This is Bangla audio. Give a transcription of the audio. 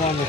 বাউন্ন